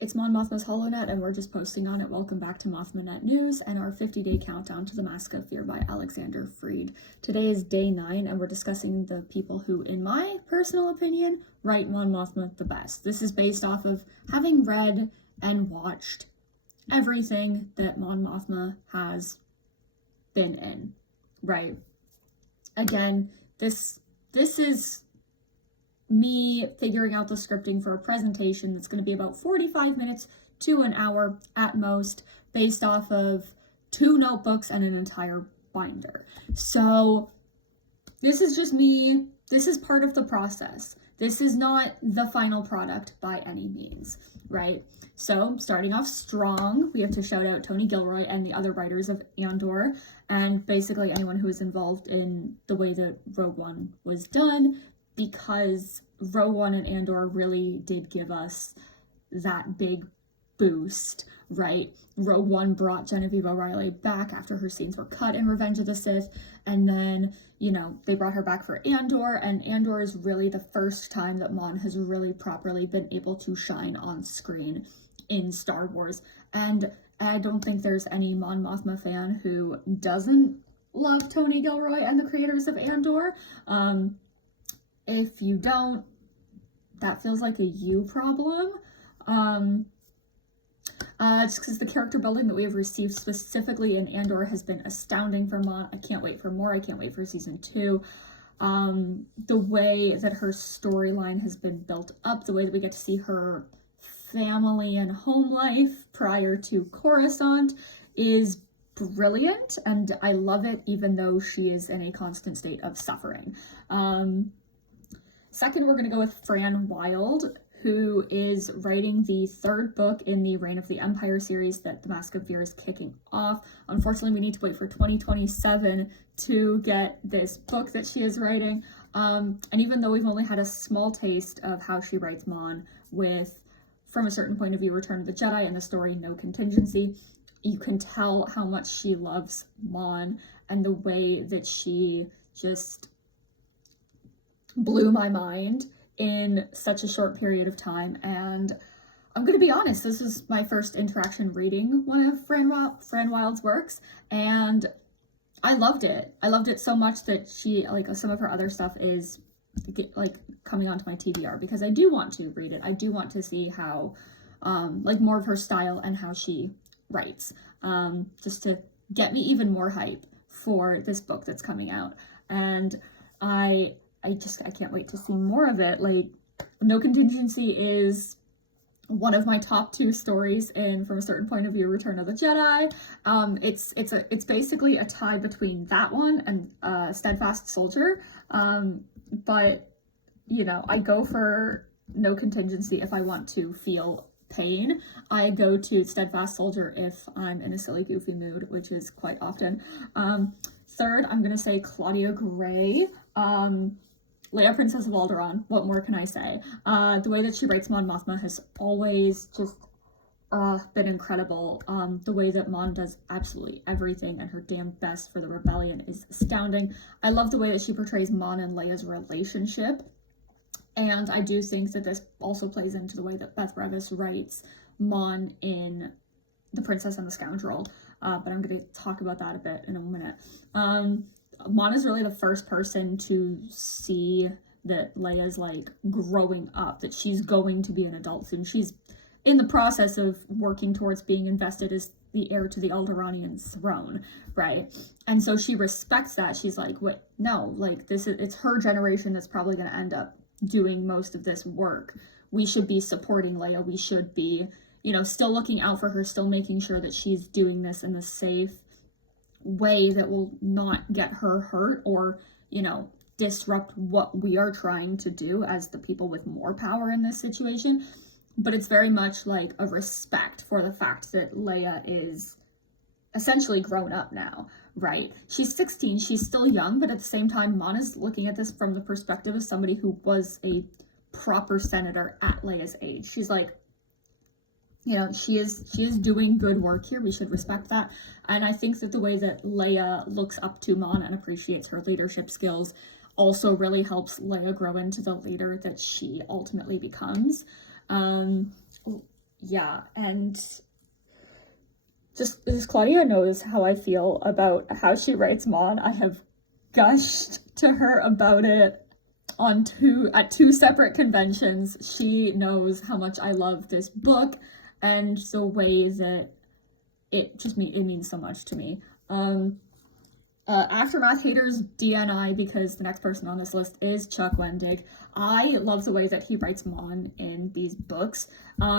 It's Mon Mothma's HoloNet, and we're just posting on it. Welcome back to Mothma News and our 50-day countdown to the Mask of Fear by Alexander Freed. Today is day 9, and we're discussing the people who, in my personal opinion, write Mon Mothma the best. This is based off of having read and watched everything that Mon Mothma has been in, right? Again, this is me figuring out the scripting for a presentation that's going to be about 45 minutes to an hour at most, based off of 2 notebooks and an entire binder. So this is just me. This is part of the process. This is not the final product by any means, right? So starting off strong, we have to shout out Tony Gilroy and the other writers of Andor, and basically anyone who was involved in the way that Rogue One was done, because Rogue One and Andor really did give us that big boost, right? Rogue One brought Genevieve O'Reilly back after her scenes were cut in Revenge of the Sith, and then, you know, they brought her back for Andor, and Andor is really the first time that Mon has really properly been able to shine on screen in Star Wars. And I don't think there's any Mon Mothma fan who doesn't love Tony Gilroy and the creators of Andor. If you don't, that feels like a you problem. Just because the character building that we have received specifically in Andor has been astounding for Mon. I can't wait for more. I can't wait for season 2. The way that her storyline has been built up, the way that we get to see her family and home life prior to Coruscant is brilliant, and I love it, even though she is in a constant state of suffering. Second, we're going to go with Fran Wilde, who is writing the 3rd book in the Reign of the Empire series that the Mask of Fear is kicking off. Unfortunately, we need to wait for 2027 to get this book that she is writing. And even though we've only had a small taste of how she writes Mon with, from a certain point of view, Return of the Jedi and the story No Contingency, you can tell how much she loves Mon and the way that she just blew my mind in such a short period of time. And I'm going to be honest, this is my first interaction reading one of Fran Wilde's works, and I loved it. I loved it so much that she, like, some of her other stuff is like coming onto my TBR, because I do want to read it. I do want to see how, like, more of her style and how she writes, just to get me even more hype for this book that's coming out. And I can't wait to see more of it. Like, No Contingency is one of my top 2 stories in, from a certain point of view, Return of the Jedi. It's basically a tie between that one and Steadfast Soldier. But, you know, I go for No Contingency if I want to feel pain. I go to Steadfast Soldier if I'm in a silly, goofy mood, which is quite often. Third, I'm going to say Claudia Gray. Leia, Princess of Alderaan, what more can I say? The way that she writes Mon Mothma has always just been incredible. The way that Mon does absolutely everything and her damn best for the rebellion is astounding. I love the way that she portrays Mon and Leia's relationship, and I do think that this also plays into the way that Beth Revis writes Mon in The Princess and the Scoundrel, but I'm going to talk about that a bit in a minute. Mon is really the first person to see that Leia's, like, growing up, that she's going to be an adult soon. She's in the process of working towards being invested as the heir to the Alderanian throne, right? And so she respects that. She's like, wait, no, like, it's her generation that's probably going to end up doing most of this work. We should be supporting Leia. We should be, you know, still looking out for her, still making sure that she's doing this in the safe way that will not get her hurt or, you know, disrupt what we are trying to do as the people with more power in this situation. But it's very much like a respect for the fact that Leia is essentially grown up now, right? She's 16, she's still young, but at the same time, Mon is looking at this from the perspective of somebody who was a proper senator at Leia's age. She's like, you know, she is doing good work here. We should respect that. And I think that the way that Leia looks up to Mon and appreciates her leadership skills also really helps Leia grow into the leader that she ultimately becomes. yeah, and just Claudia knows how I feel about how she writes Mon. I have gushed to her about it at two separate conventions. She knows how much I love this book and the way that it means so much to me. Aftermath haters DNI because the next person on this list is Chuck Wendig. I love the way that he writes Mon in these books.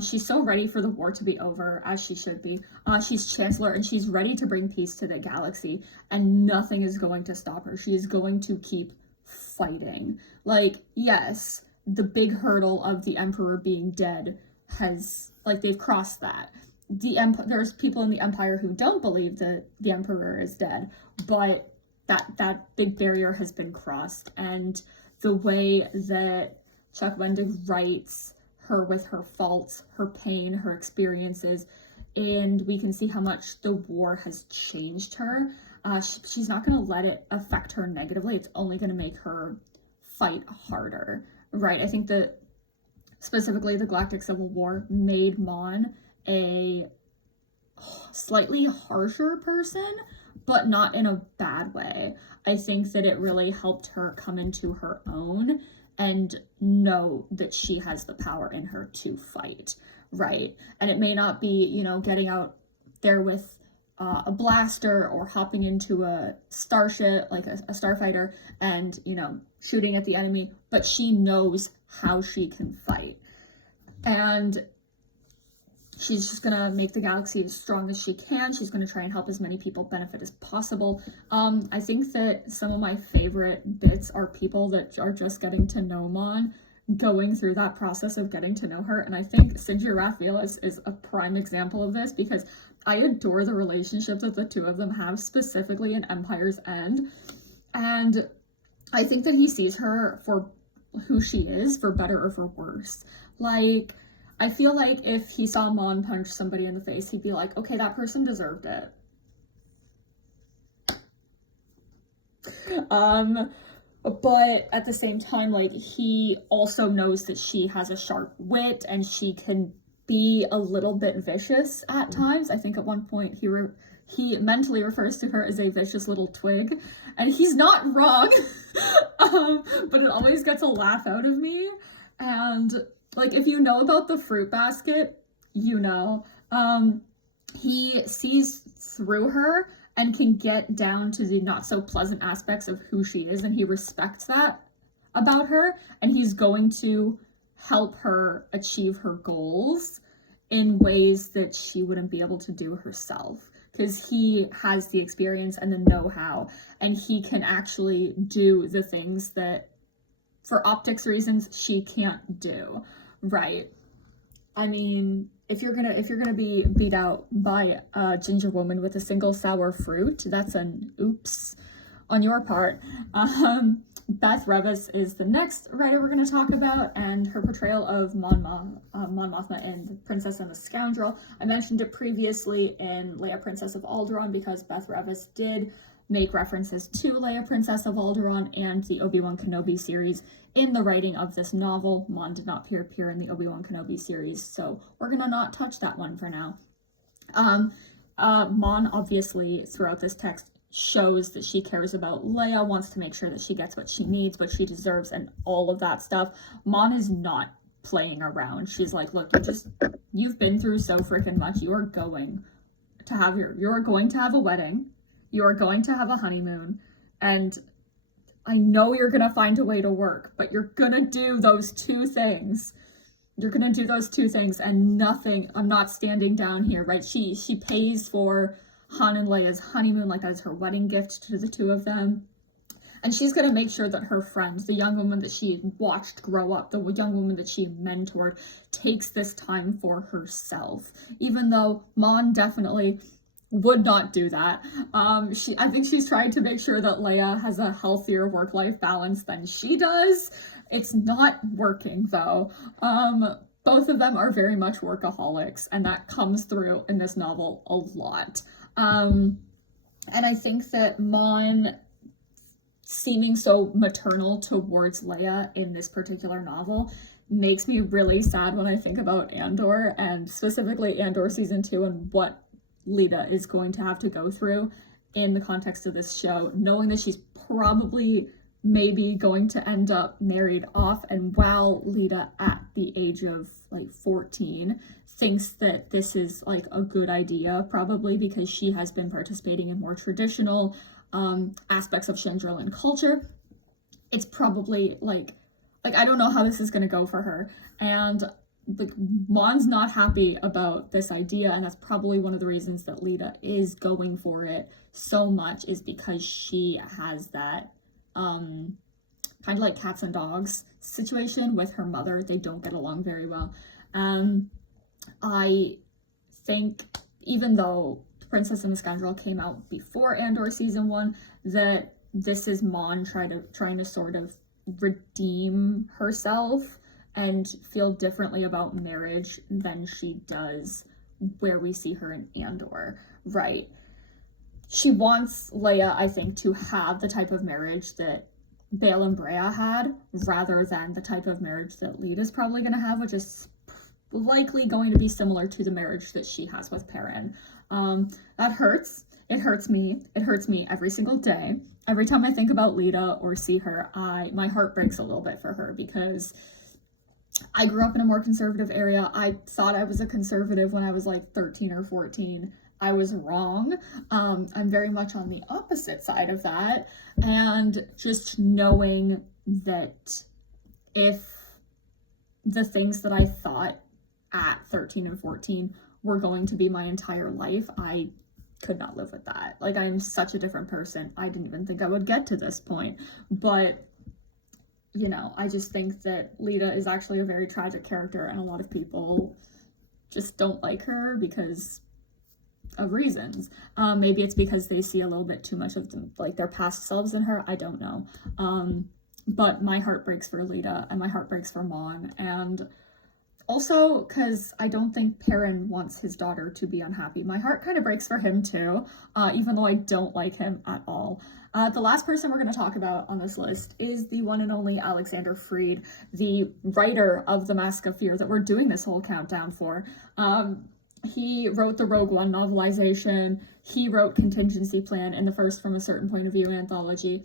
She's so ready for the war to be over, as she should be. She's Chancellor and she's ready to bring peace to the galaxy, and nothing is going to stop her. She is going to keep fighting. Like, yes, the big hurdle of the Emperor being dead has, like, they've crossed that. There's people in the Empire who don't believe that the Emperor is dead, but that big barrier has been crossed. And the way that Chuck Wendig writes her with her faults, her pain, her experiences, and we can see how much the war has changed her. She's not going to let it affect her negatively. It's only going to make her fight harder, right? I think that specifically the Galactic Civil War made Mon a slightly harsher person, but not in a bad way. I think that it really helped her come into her own and know that she has the power in her to fight, right? And it may not be, getting out there with a blaster or hopping into a starship, like a starfighter, and, shooting at the enemy, but she knows how she can fight. And she's just gonna make the galaxy as strong as she can. She's gonna try and help as many people benefit as possible. I think that some of my favorite bits are people that are just getting to know Mon, going through that process of getting to know her. And I think Sinji Raphaelis is a prime example of this, because I adore the relationship that the two of them have, specifically in Empire's End. And I think that he sees her for who she is, for better or for worse. Like, I feel like if he saw Mon punch somebody in the face, he'd be like, okay, that person deserved it. But at the same time, like, he also knows that she has a sharp wit and she can be a little bit vicious at times. I think at one point he mentally refers to her as a vicious little twig, and he's not wrong. But it always gets a laugh out of me. And like, if you know about the fruit basket, he sees through her and can get down to the not so pleasant aspects of who she is, and he respects that about her, and he's going to help her achieve her goals in ways that she wouldn't be able to do herself, because he has the experience and the know-how, and he can actually do the things that, for optics reasons, she can't do, right? I mean, if you're gonna be beat out by a ginger woman with a single sour fruit, that's an oops on your part. Beth Revis is the next writer we're going to talk about, and her portrayal of Mon Mothma in The Princess and the Scoundrel. I mentioned it previously in Leia, Princess of Alderaan, because Beth Revis did make references to Leia, Princess of Alderaan and the Obi-Wan Kenobi series in the writing of this novel. Mon did not appear in the Obi-Wan Kenobi series, so we're going to not touch that one for now. Mon, obviously, throughout this text, shows that she cares about Leia, wants to make sure that she gets what she needs, what she deserves, and all of that stuff. Mon is not playing around. She's like, look, you've been through so freaking much. You are going to have a wedding. You are going to have a honeymoon, and I know you're going to find a way to work, but you're going to do those two things. And nothing, I'm not standing down here, right? She pays for Han and Leia's honeymoon, like as her wedding gift to the two of them. And she's going to make sure that her friend, the young woman that she watched grow up, the young woman that she mentored, takes this time for herself. Even though Mon definitely would not do that. I think she's trying to make sure that Leia has a healthier work-life balance than she does. It's not working, though. Both of them are very much workaholics, and that comes through in this novel a lot. And I think that Mon seeming so maternal towards Leia in this particular novel makes me really sad when I think about Andor, and specifically Andor season 2 and what Lita is going to have to go through in the context of this show, knowing that she's probably maybe going to end up married off, and while Lita at the age of like 14 thinks that this is like a good idea, probably because she has been participating in more traditional aspects of Chandrilan culture, it's probably like I don't know how this is going to go for her, and like Mon's not happy about this idea, and that's probably one of the reasons that Lita is going for it so much, is because she has that kind of like cats and dogs situation with her mother. They don't get along very well. I think even though Princess and the Scoundrel came out before Andor season 1, that this is Mon trying to sort of redeem herself and feel differently about marriage than she does where we see her in Andor, right? She wants Leia, I think, to have the type of marriage that Bail and Brea had, rather than the type of marriage that Lita's probably going to have, which is likely going to be similar to the marriage that she has with Perrin. That hurts. It hurts me. It hurts me every single day. Every time I think about Lita or see her, my heart breaks a little bit for her, because I grew up in a more conservative area. I thought I was a conservative when I was like 13 or 14. I was wrong. I'm very much on the opposite side of that. And just knowing that if the things that I thought at 13 and 14 were going to be my entire life, I could not live with that. Like, I'm such a different person. I didn't even think I would get to this point. But, you know, I just think that Lita is actually a very tragic character, and a lot of people just don't like her because of reasons. Maybe it's because they see a little bit too much of them, like their past selves in her. I don't know. But my heart breaks for Lita, and my heart breaks for Mon, and also because I don't think Perrin wants his daughter to be unhappy. My heart kind of breaks for him too, even though I don't like him at all. The last person we're going to talk about on this list is the one and only Alexander Freed, the writer of The Mask of Fear that we're doing this whole countdown for. He wrote the Rogue One novelization. He wrote Contingency Plan in the First From a Certain Point of View anthology.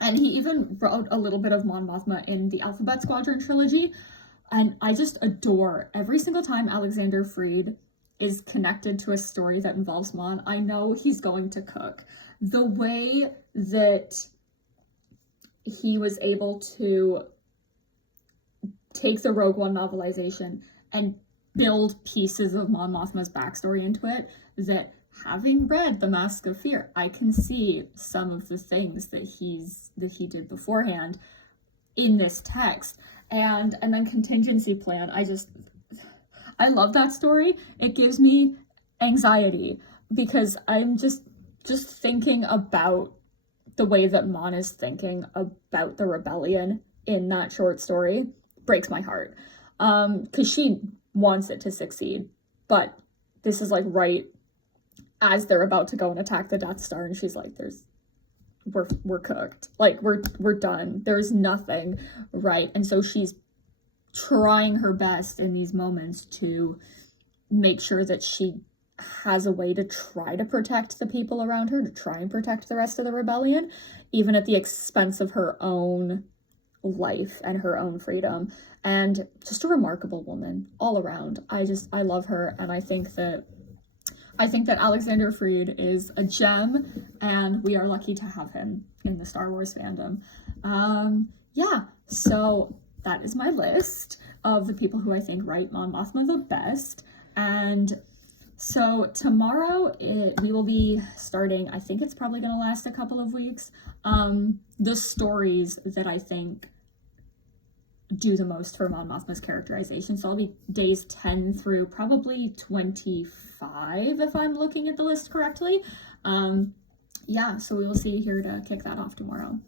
And he even wrote a little bit of Mon Mothma in the Alphabet Squadron trilogy. And I just adore every single time Alexander Freed is connected to a story that involves Mon. I know he's going to cook. The way that he was able to take the Rogue One novelization and build pieces of Mon Mothma's backstory into it, that having read The Mask of Fear, I can see some of the things that he did beforehand in this text. And then Contingency Plan, I love that story. It gives me anxiety because I'm just thinking about the way that Mon is thinking about the rebellion in that short story breaks my heart. Because she wants it to succeed, but this is like right as they're about to go and attack the Death Star, and she's like, we're cooked, like we're done, there's nothing, right? And so she's trying her best in these moments to make sure that she has a way to try to protect the people around her, to try and protect the rest of the rebellion, even at the expense of her own life and her own freedom. And just a remarkable woman all around. I love her, and I think that Alexander Freed is a gem, and we are lucky to have him in the Star Wars fandom. Yeah, so that is my list of the people who I think write Mon Mothma the best. And so tomorrow we will be starting, I think it's probably going to last a couple of weeks, the stories that I think do the most for Mon Mothma's characterization. So I'll be days 10 through probably 25 if I'm looking at the list correctly. Yeah, so we will see you here to kick that off tomorrow.